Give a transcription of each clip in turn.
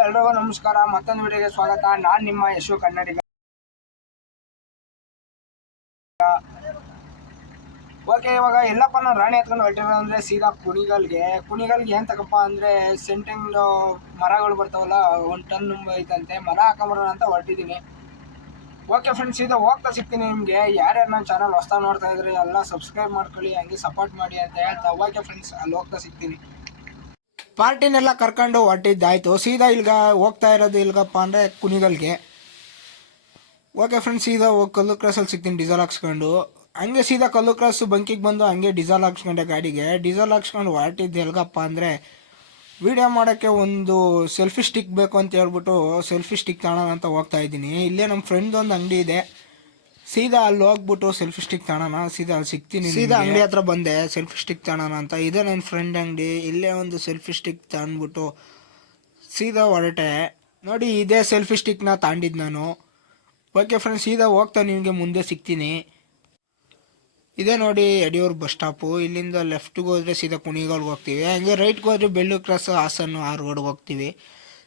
ಎಲ್ರಿಗೂ ನಮಸ್ಕಾರ, ಮತ್ತೊಂದು ವಿಡಿಯೋಗೆ ಸ್ವಾಗತ. ನಾನು ನಿಮ್ಮ ಯಶು ಕನ್ನಡಿಗ. ಓಕೆ ಇವಾಗ ಎಲ್ಲಪ್ಪ ನಾನು ರಾಣಿ ಹತ್ಕೊಂಡು ಹೊರಟಿರೋ ಅಂದರೆ ಸೀದಾ ಕುಣಿಗಲ್ಗೆ. ಕುಣಿಗಲ್ಗೆ ಏನು ತಗಪ್ಪ ಅಂದರೆ ಸೆಂಟಿಂಗ್ ಮರಗಳು ಬರ್ತಾವಲ್ಲ, ಒಂದು ಟನ್ ಐತಂತೆ, ಮರ ಹಾಕೊಂಬರೋಣ ಅಂತ ಹೊರಟಿದ್ದೀನಿ ಓಕೆ ಫ್ರೆಂಡ್ಸ್ ಸೀದಾ ಹೋಗ್ತಾ ಸಿಗ್ತೀನಿ ನಿಮಗೆ. ಯಾರ್ಯಾರು ನನ್ನ ಚಾನಲ್ ಹೊಸ್ತಾ ನೋಡ್ತಾ ಇದ್ರೆ ಎಲ್ಲ ಸಬ್ಸ್ಕ್ರೈಬ್ ಮಾಡ್ಕೊಳ್ಳಿ, ಹಂಗೆ ಸಪೋರ್ಟ್ ಮಾಡಿ ಅಂತ ಹೇಳ್ತಾ. ಓಕೆ ಫ್ರೆಂಡ್ಸ್ ಅಲ್ಲಿ ಹೋಗ್ತಾ ಸಿಗ್ತೀನಿ. ಪಾರ್ಟಿನೆಲ್ಲ ಕರ್ಕೊಂಡು ಹೊಟ್ಟಿದ್ದಾಯ್ತು ಸೀದಾ ಇಲ್ಗ ಹೋಗ್ತಾ ಇರೋದು ಇಲ್ಗಪ್ಪ ಅಂದರೆ ಕುಣಿಗಲ್ಗೆ. ಓಕೆ ಫ್ರೆಂಡ್ಸ್ ಸೀದಾ ಹೋಗಿ ಕಲ್ಲು ಕ್ರಾಸಲ್ಲಿ ಸಿಗ್ತೀನಿ ಡೀಸೆಲ್ ಹಾಕ್ಸ್ಕೊಂಡು. ಹಂಗೆ ಸೀದಾ ಕಲ್ಲು ಕ್ರಾಸ್ ಬಂಕಿಗೆ ಬಂದು ಹಂಗೆ ಡೀಸೆಲ್ ಹಾಕ್ಸ್ಕೊಂಡೆ ಗಾಡಿಗೆ. ಡೀಸೆಲ್ ಹಾಕ್ಸ್ಕೊಂಡು ಹೊರಟಿದ್ದು ಎಲ್ಗಪ್ಪ ಅಂದರೆ ವಿಡಿಯೋ ಮಾಡೋಕ್ಕೆ ಒಂದು ಸೆಲ್ಫಿ ಸ್ಟಿಕ್ ಬೇಕು ಅಂತ ಹೇಳ್ಬಿಟ್ಟು ಸೆಲ್ಫಿ ಸ್ಟಿಕ್ ತಗೊಳ್ಳೋಣ ಅಂತ ಹೋಗ್ತಾ ಇದ್ದೀನಿ. ಇಲ್ಲೇ ನಮ್ಮ ಫ್ರೆಂಡ್ದು ಒಂದು ಅಂಗಡಿ ಇದೆ. ಸೀದಾ ಅಲ್ಲಿ ಹೋಗ್ಬಿಟ್ಟು ಸೆಲ್ಫಿ ಸ್ಟಿಕ್ ತಾಣನ ಸೀದಾ ಅಲ್ಲಿ ಸಿಗ್ತೀನಿ ಸೀದಾ ಅಂಗಡಿ ಹತ್ರ ಬಂದೆ ಸೆಲ್ಫಿ ಸ್ಟಿಕ್ ತಾಣನ ಅಂತ. ಇದೆ ನನ್ನ ಫ್ರೆಂಡ್ ಅಂಗಡಿ, ಇಲ್ಲೇ ಒಂದು ಸೆಲ್ಫಿ ಸ್ಟಿಕ್ ತಗೊಂಡ್ಬಿಟ್ಟು ಸೀದಾ ಹೊರಟೆ. ನೋಡಿ, ಇದೇ ಸೆಲ್ಫಿ ಸ್ಟಿಕ್ನ ತಾಂಡಿದ್ದು ನಾನು. ಓಕೆ ಫ್ರೆಂಡ್ಸ್ ಸೀದಾ ಹೋಗ್ತಾ ನಿಮಗೆ ಮುಂದೆ ಸಿಗ್ತೀನಿ. ಇದೇ ನೋಡಿ, ಯಡಿಯೂರು ಬಸ್ ಸ್ಟಾಪು ಇಲ್ಲಿಂದ ಲೆಫ್ಟ್ಗೆ ಹೋದರೆ ಸೀದಾ ಕುಣಿಗಳ್ಗೆ ಹೋಗ್ತೀವಿ. ಹಂಗೆ ರೈಟ್ಗೆ ಹೋದರೆ ಬೆಳ್ಳು ಕ್ರಾಸ್ ಹಾಸನ್ನು ಆ ರೋಡ್ಗೆ ಹೋಗ್ತೀವಿ.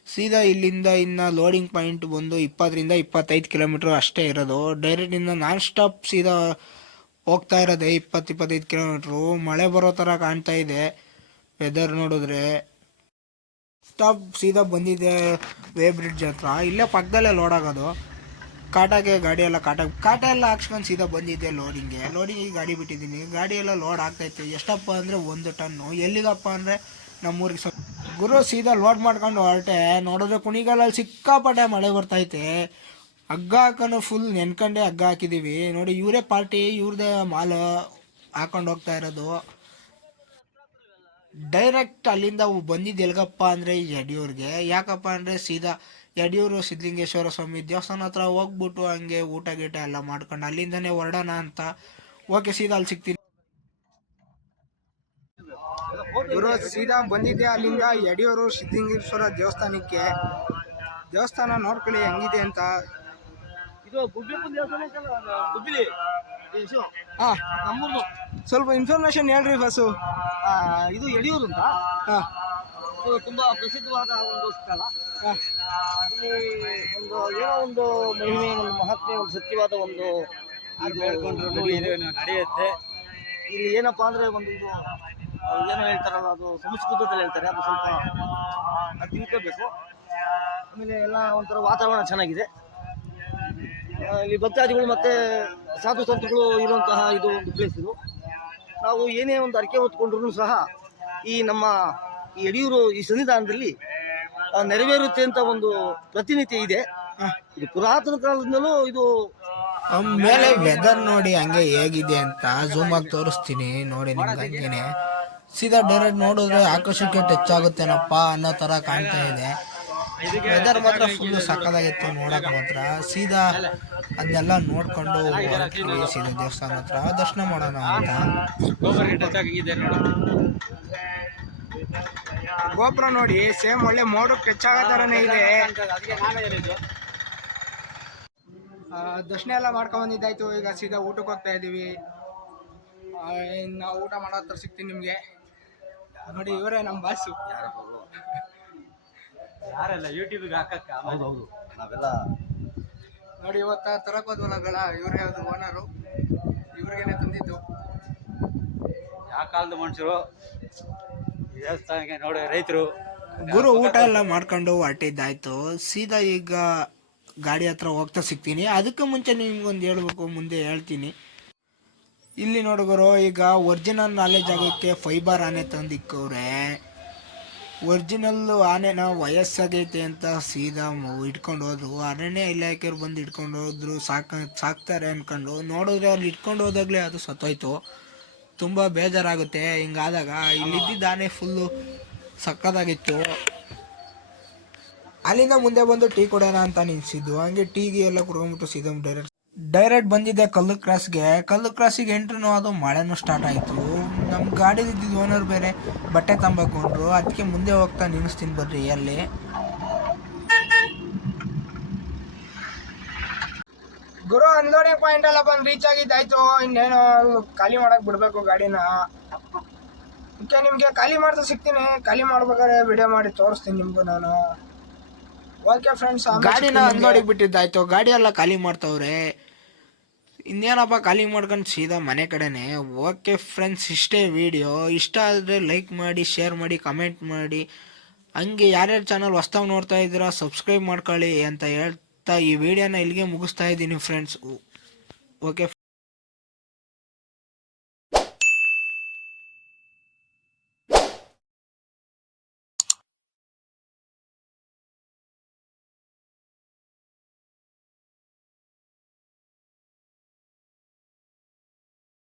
ಸೀದಾ ಇಲ್ಲಿಂದ ಇನ್ನು ಲೋಡಿಂಗ್ ಪಾಯಿಂಟ್ ಬಂದು ಇಪ್ಪತ್ತರಿಂದ ಇಪ್ಪತ್ತೈದು ಕಿಲೋಮೀಟ್ರ್ ಅಷ್ಟೇ ಇರೋದು. ಡೈರೆಕ್ಟಿಂದ ನಾನ್ ಸ್ಟಾಪ್ ಸೀದಾ ಹೋಗ್ತಾ ಇರೋದೆ ಇಪ್ಪತ್ತು, ಇಪ್ಪತ್ತೈದು ಕಿಲೋಮೀಟ್ರು ಮಳೆ ಬರೋ ಥರ ಕಾಣ್ತಾ ಇದೆ. ವೆದರ್ ನೋಡಿದ್ರೆ ಸ್ಟಾಪ್ ಸೀದಾ ಬಂದಿದೆ ವೇ ಬ್ರಿಡ್ಜ್ ಹತ್ರ. ಇಲ್ಲೇ ಪಕ್ಕದಲ್ಲೇ ಲೋಡ್ ಆಗೋದು. ಕಾಟಾಗೆ ಗಾಡಿ ಎಲ್ಲ ಕಾಟ ಕಾಟ ಎಲ್ಲ ಹಾಕ್ಸ್ಕೊಂಡು ಸೀದಾ ಬಂದಿದ್ದೆ ಲೋಡಿಂಗೆ ಲೋಡಿಂಗಿಗೆ ಗಾಡಿ ಬಿಟ್ಟಿದ್ದೀನಿ. ಗಾಡಿ ಎಲ್ಲ ಲೋಡ್ ಆಗ್ತೈತೆ ಎಷ್ಟಪ್ಪ ಅಂದರೆ ಒಂದು ಟನ್ನು ಎಲ್ಲಿಗಪ್ಪ ಅಂದರೆ ನಮ್ಮೂರಿಗೆ ಸ್ವಲ್ಪ ಗುರು ಸೀದಾ ಲೋಡ್ ಮಾಡ್ಕೊಂಡು ಹೊರಟೆ. ನೋಡಿದ್ರೆ ಕುಣಿಗಾಲಲ್ಲಿ ಸಿಕ್ಕಾಪಟ್ಟೆ ಮಳೆ ಬರ್ತೈತೆ ಹಗ್ಗ ಹಾಕೊಂಡು ಫುಲ್ ನೆನ್ಕೊಂಡೆ ಹಗ್ಗ ಹಾಕಿದ್ದೀವಿ ನೋಡಿ, ಇವರೇ ಪಾರ್ಟಿ, ಇವ್ರದೇ ಮಾಲ್ ಹಾಕೊಂಡು ಹೋಗ್ತಾ ಇರೋದು. ಡೈರೆಕ್ಟ್ ಅಲ್ಲಿಂದ ಬಂದಿದ್ದು ಎಲ್ಗಪ್ಪ ಅಂದರೆ ಯಡಿಯೂರಿಗೆ. ಯಾಕಪ್ಪ ಅಂದರೆ ಸೀದಾ ಯಡಿಯೂರು ಸಿದ್ಧಲಿಂಗೇಶ್ವರ ಸ್ವಾಮಿ ದೇವಸ್ಥಾನ ಹತ್ರ ಹೋಗ್ಬಿಟ್ಟು ಹಂಗೆ ಊಟ ಗೀಟ ಎಲ್ಲ ಮಾಡ್ಕೊಂಡು ಅಲ್ಲಿಂದನೇ ಹೊರಡೋಣ ಅಂತ. ಓಕೆ, ಸೀದಾ ಅಲ್ಲಿ ಸಿಗ್ತೀನಿ. ಗುರು ಸೀದಾ ಬಂದಿದ್ದೆ ಅಲ್ಲಿಂದ ಯಡಿಯೂರು ಸಿದ್ಧಲಿಂಗೇಶ್ವರ ದೇವಸ್ಥಾನಕ್ಕೆ. ದೇವಸ್ಥಾನ ನೋಡ್ಕೊಳ್ಳಿ ಹೆಂಗಿದೆ ಅಂತ. ಸ್ವಲ್ಪ ಇನ್ಫಾರ್ಮೇಶನ್ ಹೇಳ್ರಿ ಬಸ್ಸು ಇದು ಯಡಿಯೂರು ಅಂತ? ಹಾ. ತುಂಬಾ ಪ್ರಸಿದ್ಧವಾದ ಒಂದು ಸ್ಥಳ. ಒಂದು ಏನೋ ಒಂದು ಮಹಿಮೆ ಒಂದು ಮಹತ್ವ ಒಂದು ಸತ್ಯವಾದ ಒಂದು ನಡೆಯುತ್ತೆ. ಇಲ್ಲಿ ಏನಪ್ಪಾ ಅಂದ್ರೆ ಒಂದು ಇದು ಏನೋ ಹೇಳ್ತಾರಲ್ಲ ಅದು ಸಂಸ್ಕೃತದಲ್ಲಿ ಹೇಳ್ತಾರೆ ಅದು ಸ್ವಲ್ಪ ಅದು ತಿಳ್ಕೋಬೇಕು ಆಮೇಲೆ ಎಲ್ಲ ಒಂಥರ ವಾತಾವರಣ ಚೆನ್ನಾಗಿದೆ. ಇಲ್ಲಿ ಭಕ್ತಾದಿಗಳು ಮತ್ತೆ ಸಾಧು ಸಂತಗಳು ಇರುವಂತಹ ಇದು ಒಂದು ಪ್ಲೇಸ್ ಇದು. ನಾವು ಏನೇ ಒಂದು ಅರಿಕೆ ಹೊತ್ಕೊಂಡ್ರು ಸಹ ಈ ನಮ್ಮ ಈ ಯಡಿಯೂರು ಈ ಸನ್ನಿಧಾನದಲ್ಲಿ ನೆರವೇರುತ್ತೆ ಅಂತ ಒಂದು ಪ್ರತಿನಿತ್ಯ ಇದೆ. ಇದು ಪುರಾತನ ಕಾಲದಿಂದಲೂ ಇದು ಮೇಲೆ ವೆದರ್ ನೋಡಿ ಹಂಗೆ ಹೇಗಿದೆ ಅಂತ ಝೂಮ್ ಆಗಿ ತೋರಿಸ್ತೀನಿ ನೋಡಿ ನಿಮ್ಗೆ ಹಂಗೇನೆ. ಸೀದಾ ಡೈರೆಕ್ಟ್ ನೋಡಿದ್ರೆ ಆಕರ್ಷಕ್ಕೆ ಟಚ್ ಆಗುತ್ತೇನಪ್ಪ ಅನ್ನೋ ತರ ಕಾಣ್ತಾ ಇದೆ. ವೆದರ್ ಮಾತ್ರ ಫುಲ್ ಸಕ್ಕದಾಗಿತ್ತು ನೋಡಕ್ ಮಾತ್ರ. ಸೀದಾ ಅದನ್ನೆಲ್ಲ ನೋಡ್ಕೊಂಡು ಸೀದಾ ದೇವಸ್ಥಾನ ಹತ್ರ. ದರ್ಶನ ಮಾಡೋಣ ಅಂತ. ಗೋಪುರ ನೋಡಿ ಸೇಮ್ ಒಳ್ಳೆ ಮೋಡಕ್ಕೆ ಟಚ್ ಆಗೋ ಥರನೇ ಇದೆ. ದರ್ಶನ ಎಲ್ಲ ಮಾಡ್ಕೊಂಡ್ ಬಂದಿದ್ದಾಯ್ತು. ಈಗ ಸೀದಾ ಊಟಕ್ಕೆ ಹೋಗ್ತಾ ಇದ್ದೀವಿ ಇನ್ನು ಊಟ ಮಾಡೋ ಹತ್ರ ಸಿಗ್ತೀನಿ ನಿಮಗೆ. ನೋಡಿ ಇವರೇ ನಮ್ಮ ಬಾಸು. ಯಾರೆಲ್ಲ ಯೂಟ್ಯೂಬ್ಗೆ ಹಾಕಕ್ಕ ಹೌದು ನಾವೆಲ್ಲ ನೋಡಿ ಇವತ್ತ ತರಕೋದ್ ಇವರೇ ಅದು ಓನರು ಇವ್ರಿಗೇನೆ ತಂದಿದ್ದು. ಯಾವ ಕಾಲದ ಮನುಷ್ಯರು? ದೇವಸ್ಥಾನಕ್ಕೆ ನೋಡಿ ರೈತರು. ಗುರು ಊಟ ಎಲ್ಲ ಮಾಡ್ಕೊಂಡು ಹೊರಟಿದ್ದಾಯ್ತು. ಸೀದಾ ಈಗ ಗಾಡಿ ಹತ್ರ ಹೋಗ್ತಾ ಸಿಗ್ತೀನಿ. ಅದಕ್ಕೆ ಮುಂಚೆ ನಿಮ್ಗೊಂದು ಹೇಳ್ಬೇಕು ಮುಂದೆ ಹೇಳ್ತೀನಿ. ಇಲ್ಲಿ ನೋಡುಗರು ಈಗ ಒರಿಜಿನಲ್ ನಾಲೆಜ್ ಆಗೋಕ್ಕೆ ಫೈಬರ್ ಆನೆ ತಂದಿಕ್ಕವ್ರೆ. ಒರಿಜಿನಲ್ ಆನೆನ ವಯಸ್ಸಾಗೈತೆ ಅಂತ ಸೀದಾ ಇಟ್ಕೊಂಡು ಹೋದ್ರು ಅರಣ್ಯ ಇಲಾಖೆಯವ್ರು ಬಂದು ಇಟ್ಕೊಂಡು ಹೋದ್ರು ಸಾಕ ಸಾಕ್ತಾರೆ ಅಂದ್ಕೊಂಡು ನೋಡಿದ್ರೆ ಅಲ್ಲಿ ಇಟ್ಕೊಂಡು ಹೋದಾಗಲೇ ಅದು ಸತ್ತೋಯ್ತು. ತುಂಬ ಬೇಜಾರಾಗುತ್ತೆ. ಹಿಂಗಾದಾಗ ಇಲ್ಲಿದ್ದಿದ್ದ ಆನೆ ಫುಲ್ಲು ಸಕ್ಕದಾಗಿತ್ತು. ಅಲ್ಲಿಂದ ಮುಂದೆ ಬಂದು ಟೀ ಕೊಡೋಣ ಅಂತ ನಿಲ್ಸಿದ್ದು ಹಂಗೆ ಟೀಗೆ ಎಲ್ಲ ಕುಡ್ಕೊಂಡ್ಬಿಟ್ಟು ಸೀದಾ ಡೈರೆಕ್ಟ್ ಡೈರೆಕ್ಟ್ ಬಂದಿದ್ದೆ ಕಲ್ಲು ಕ್ರಾಸ್ಗೆ. ಕಲ್ಲು ಕ್ರಾಸಿಗೆ ಎಂಟ್ರೂ ಅದು ಮಳೆನೂ ಸ್ಟಾರ್ಟ್ ಆಯಿತು. ನಮ್ಮ ಗಾಡಿ ಇದ್ದಿದ್ದು ಓನರ್ ಬೇರೆ ಬಟ್ಟೆ ತಂಬಕೊಂಡ್ರು. ಅದಕ್ಕೆ ಮುಂದೆ ಹೋಗ್ತಾ ನಿಲ್ಲಿಸ್ತೀನಿ ಬರ್ರಿ ಅಲ್ಲಿ ಗುರು ಅನ್ಲೋಡಿಂಗ್ ಪಾಯಿಂಟ್ ಎಲ್ಲ ಬಂದು ರೀಚ್ ಆಗಿದ್ದಾಯ್ತು ಇನ್ನೇನು ಖಾಲಿ ಮಾಡಕ್ ಬಿಡ್ಬೇಕು ಗಾಡಿನ. ಓಕೆ ನಿಮಗೆ ಖಾಲಿ ಮಾಡ್ತಾ ಸಿಗ್ತೀನಿ. ಖಾಲಿ ಮಾಡ್ಬೇಕಾದ್ರೆ ವಿಡಿಯೋ ಮಾಡಿ ತೋರಿಸ್ತೀನಿ ನಿಮಗೂ ನಾನು. ಓಕೆ ಫ್ರೆಂಡ್ಸ್ ಗಾಡಿನ ಅಂದೋಡಿ ಬಿಟ್ಟಿದ್ದಾಯ್ತು. ಗಾಡಿ ಎಲ್ಲ ಖಾಲಿ ಮಾಡ್ತವ್ರೆ. ಇನ್ನೇನಪ್ಪ ಖಾಲಿ ಮಾಡ್ಕೊಂಡು ಸೀದಾ ಮನೆ ಕಡೆನೇ? ಓಕೆ ಫ್ರೆಂಡ್ಸ್ ಇಷ್ಟೇ ವಿಡಿಯೋ ಇಷ್ಟ ಆದರೆ ಲೈಕ್ ಮಾಡಿ ಶೇರ್ ಮಾಡಿ ಕಮೆಂಟ್ ಮಾಡಿ. ಹಂಗೆ ಯಾರ್ಯಾರು ಚಾನಲ್ ಹೊಸ್ದಾಗಿ ನೋಡ್ತಾ ಇದ್ದೀರಾ ಸಬ್ಸ್ಕ್ರೈಬ್ ಮಾಡ್ಕೊಳ್ಳಿ ಅಂತ ಹೇಳ್ತಾ ಈ ವಿಡಿಯೋನ ಇಲ್ಲಿಗೆ ಮುಗಿಸ್ತಾ ಇದ್ದೀನಿ ಫ್ರೆಂಡ್ಸ್ ಓಕೆ